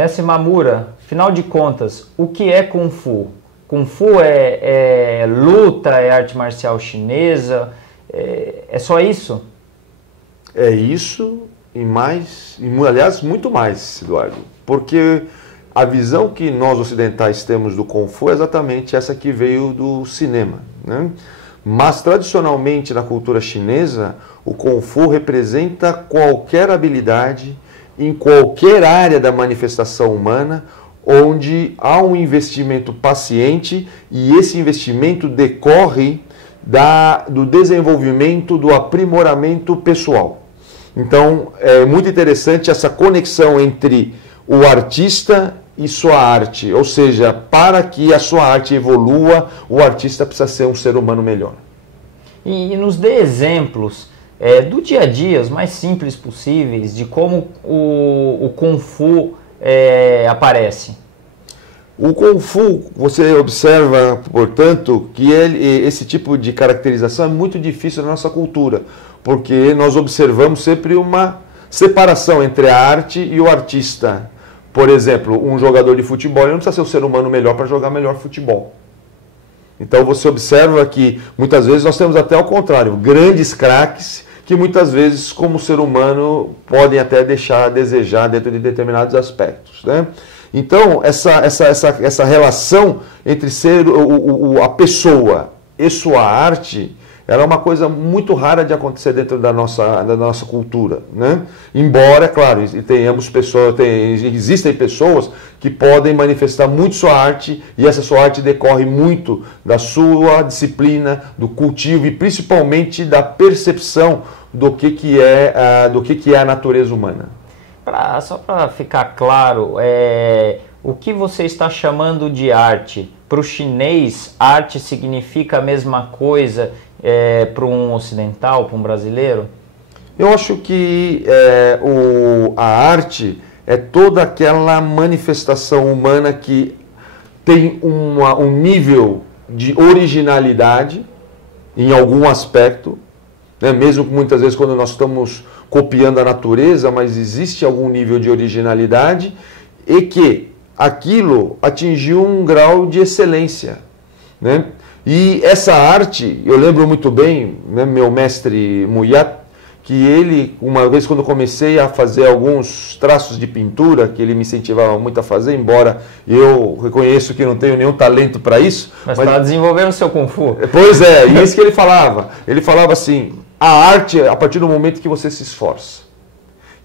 Mestre Mamura, afinal de contas, o que é Kung Fu? Kung Fu é luta, é arte marcial chinesa, é só isso? É isso e mais, aliás, muito mais, Eduardo. Porque a visão que nós ocidentais temos do Kung Fu é exatamente essa que veio do cinema, né? Mas, tradicionalmente, na cultura chinesa, o Kung Fu representa qualquer habilidade em qualquer área da manifestação humana, onde há um investimento paciente e esse investimento decorre do desenvolvimento, do aprimoramento pessoal. Então, é muito interessante essa conexão entre o artista e sua arte, ou seja, para que a sua arte evolua, o artista precisa ser um ser humano melhor. E nos dê exemplos do dia a dia, os mais simples possíveis, de como o Kung Fu aparece. O Kung Fu, você observa, portanto, que esse tipo de caracterização é muito difícil na nossa cultura, porque nós observamos sempre uma separação entre a arte e o artista. Por exemplo, um jogador de futebol ele não precisa ser um ser humano melhor para jogar melhor futebol. Então você observa que muitas vezes nós temos até ao contrário, grandes craques que muitas vezes como ser humano podem até deixar a desejar dentro de determinados aspectos, né? Então essa relação entre a pessoa e sua arte, ela é uma coisa muito rara de acontecer dentro da nossa cultura, né? Embora, claro, existem pessoas que podem manifestar muito sua arte e essa sua arte decorre muito da sua disciplina, do cultivo e principalmente da percepção do que é a natureza humana. Só para ficar claro, o que você está chamando de arte? Para o chinês, arte significa a mesma coisa para um ocidental, para um brasileiro? Eu acho que a arte é toda aquela manifestação humana que tem um nível de originalidade em algum aspecto, né? Mesmo que muitas vezes quando nós estamos copiando a natureza, mas existe algum nível de originalidade e que aquilo atingiu um grau de excelência, né? E essa arte, eu lembro muito bem, né, meu mestre Muyat, que ele, uma vez quando eu comecei a fazer alguns traços de pintura, que ele me incentivava muito a fazer, embora eu reconheço que não tenho nenhum talento para isso. Mas está desenvolvendo o seu Kung Fu. Pois é, e isso que ele falava. Ele falava assim, a arte é a partir do momento que você se esforça.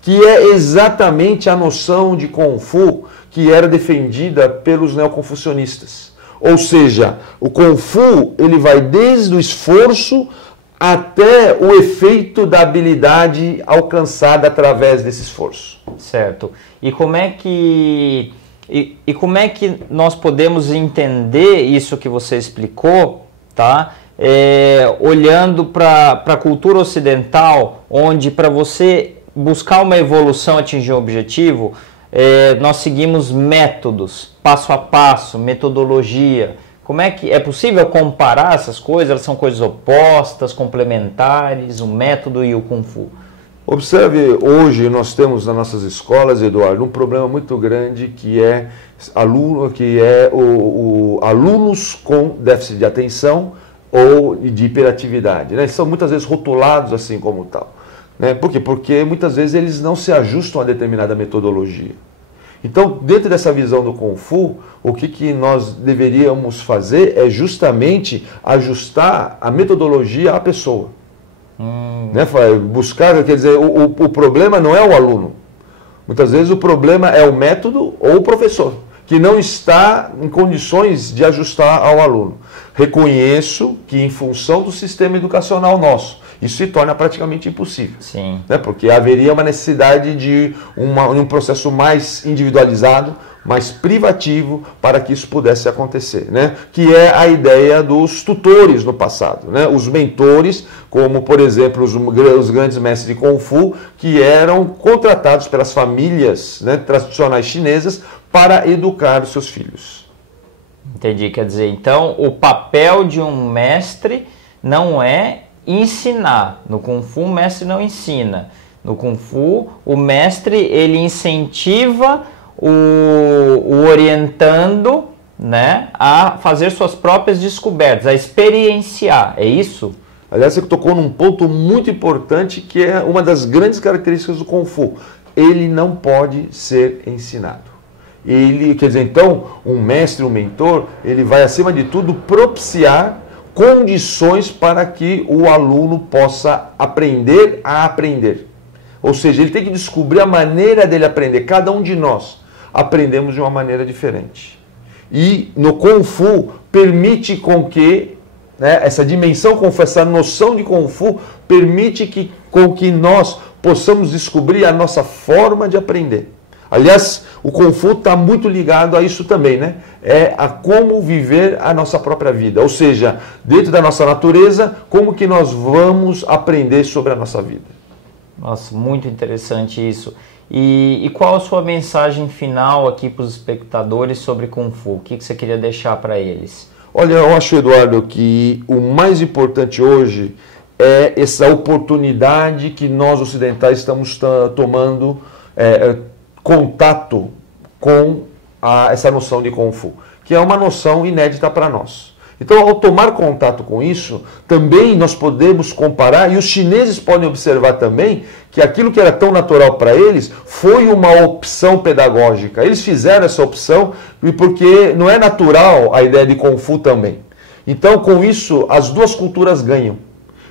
Que é exatamente a noção de Kung Fu que era defendida pelos neoconfucionistas. Ou seja, o Kung Fu ele vai desde o esforço até o efeito da habilidade alcançada através desse esforço. Certo. E como é que nós podemos entender isso que você explicou, tá? Olhando para a cultura ocidental, onde para você buscar uma evolução, atingir um objetivo, nós seguimos métodos, passo a passo, metodologia. Como é que é possível comparar essas coisas? Elas são coisas opostas, complementares, o método e o Kung Fu? Observe, hoje nós temos nas nossas escolas, Eduardo, um problema muito grande que é alunos com déficit de atenção ou de hiperatividade, né? São muitas vezes rotulados assim como tal. Né? Por quê? Porque muitas vezes eles não se ajustam a determinada metodologia. Então, dentro dessa visão do Kung Fu, o que nós deveríamos fazer é justamente ajustar a metodologia à pessoa. Né? Buscar, quer dizer, o problema não é o aluno. Muitas vezes o problema é o método ou o professor, que não está em condições de ajustar ao aluno. Reconheço que em função do sistema educacional nosso, isso se torna praticamente impossível. Sim. Né? Porque haveria uma necessidade de um processo mais individualizado, mais privativo, para que isso pudesse acontecer. Né? Que é a ideia dos tutores no passado. Né? Os mentores, como por exemplo os grandes mestres de Kung Fu, que eram contratados pelas famílias, né, tradicionais chinesas para educar os seus filhos. Entendi, quer dizer, então o papel de um mestre não é ensinar. No Kung Fu o mestre não ensina. No Kung Fu o mestre ele incentiva o orientando, né, a fazer suas próprias descobertas, a experienciar, é isso? Aliás, você tocou num ponto muito importante que é uma das grandes características do Kung Fu. Ele não pode ser ensinado. Ele, quer dizer, então, um mestre, um mentor, ele vai, acima de tudo, propiciar condições para que o aluno possa aprender a aprender. Ou seja, ele tem que descobrir a maneira dele aprender. Cada um de nós aprendemos de uma maneira diferente. E no Kung Fu permite com que, né, essa dimensão Kung Fu, essa noção de Kung Fu, permite com que nós possamos descobrir a nossa forma de aprender. Aliás, o Kung Fu está muito ligado a isso também, né? É a como viver a nossa própria vida. Ou seja, dentro da nossa natureza, como que nós vamos aprender sobre a nossa vida. Nossa, muito interessante isso. E qual a sua mensagem final aqui para os espectadores sobre Kung Fu? O que você queria deixar para eles? Olha, eu acho, Eduardo, que o mais importante hoje é essa oportunidade que nós ocidentais estamos tomando contato com essa noção de Kung Fu, que é uma noção inédita para nós. Então, ao tomar contato com isso, também nós podemos comparar, e os chineses podem observar também, que aquilo que era tão natural para eles foi uma opção pedagógica. Eles fizeram essa opção porque não é natural a ideia de Kung Fu também. Então, com isso, as duas culturas ganham.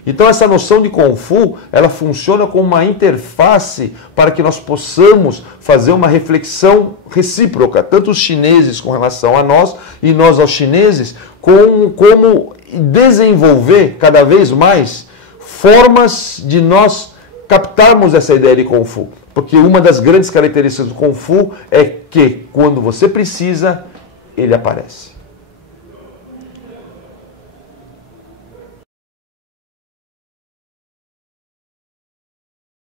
Então, essa noção de Kung Fu, ela funciona como uma interface para que nós possamos fazer uma reflexão recíproca, tanto os chineses com relação a nós e nós aos chineses, como desenvolver cada vez mais formas de nós captarmos essa ideia de Kung Fu. Porque uma das grandes características do Kung Fu é que, quando você precisa, ele aparece.